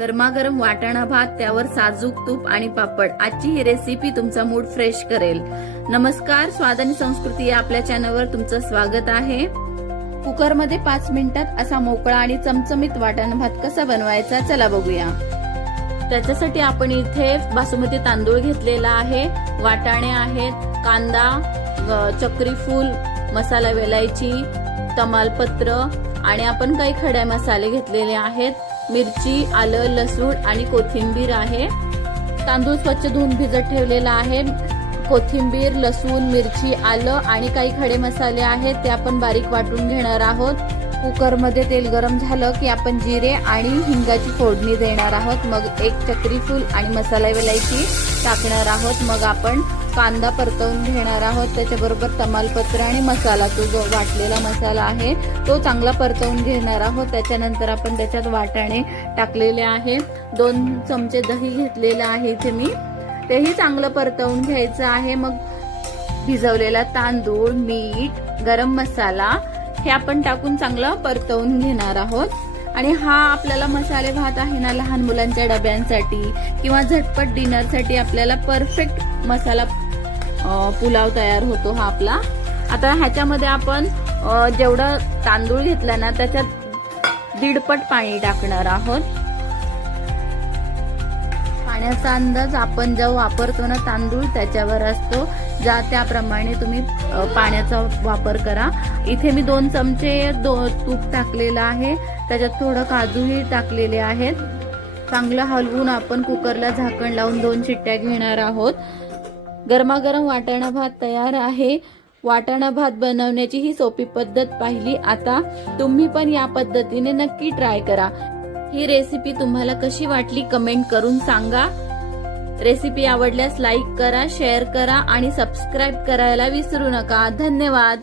गरमागरम वाटाणा भात, त्यावर साजूक तूप आणि पापड। आजची ही रेसिपी तुमचा मूड फ्रेश करेल। नमस्कार, स्वाद आणि संस्कृती या आपल्या चॅनलवर तुमचं स्वागत आहे। कुकरमध्ये 5 मिनिटात असा मोकळा आणि चमचमीत वाटाणा भात कसा बनवायचा चला बघूया। त्याच्यासाठी आपण इथे बासमती तांदूळ घेतलेला आहे, वाटाणे आहेत, कांदा, चक्री फूल, मसाला वेलायची, तमालपत्र आणि आपण काही खडे मसाले घेतलेले आहेत, मिरची, आलं, लसूण आणि कोथिंबीर आहे। तांदूळ स्वच्छ धुवून भिजत ठेवलेला आहे। कोथिंबीर, लसूण, मिरची, आलं आणि काही खडे मसाले आहेत ते आपण बारीक वाटून घेणार आहोत। कुकरमध्ये तेल गरम झालं की आपण जिरे आणि हिंगाची फोडणी देणार आहोत। मग एक चक्री फूल आणि मसाला वेलायची टाकणार आहोत। मग आपण कांदा परतवून घेणार आहोत, त्याच्याबरोबर तमालपत्र आणि मसाला, तो जो वाटलेला मसाला आहे तो चांगला परतवून घेणार आहोत। त्याच्यानंतर आपण त्याच्यात वाटाणे टाकलेले आहे। 2 चमचे दही घेतलेले आहे इथे मी, तेही चांगलं परतवून घ्यायचं आहे। मग भिजवलेला तांदूळ, मीठ, गरम मसाला हे आपण टाकून चांगलं परतवून घेणार आहोत। आणि हा आपल्याला मसाले भात आहे ना, लहान मुलांच्या डब्यांसाठी किंवा झटपट डिनरसाठी आपल्याला परफेक्ट मसाला पुलाव तयार होतो हा आपला। आता ह्याच्यामध्ये आपण जेवढा तांदूळ घेतला ना त्याच्यात 1.5 पट पाणी टाकणार आहोत। पाण्याचा अंदाज आपण जो वापरतो ना तांदूळ त्याच्यावर असतो, त्याप्रमाणे तुम्ही पाण्याचा वापर करा। इथे मी 2 चमचे तूप टाकलेलं आहे, त्याच्यात थोडं काजूही टाकलेले आहेत। चांगलं हलवून आपण कुकरला झाकण लावून 2 शिट्ट्या घेणार आहोत। गरमागरम वाटाणा भात तयार आहे। वाटाणा भात बनवण्याची ही सोपी पद्धत पाहिली, आता तुम्ही पण या पद्धतीने नक्की ट्राय करा। ही रेसिपी तुम्हाला कशी वाटली कमेंट करून सांगा। रेसिपी आवडल्यास लाईक करा, शेअर करा आणि सबस्क्राईब करायला विसरू नका। धन्यवाद।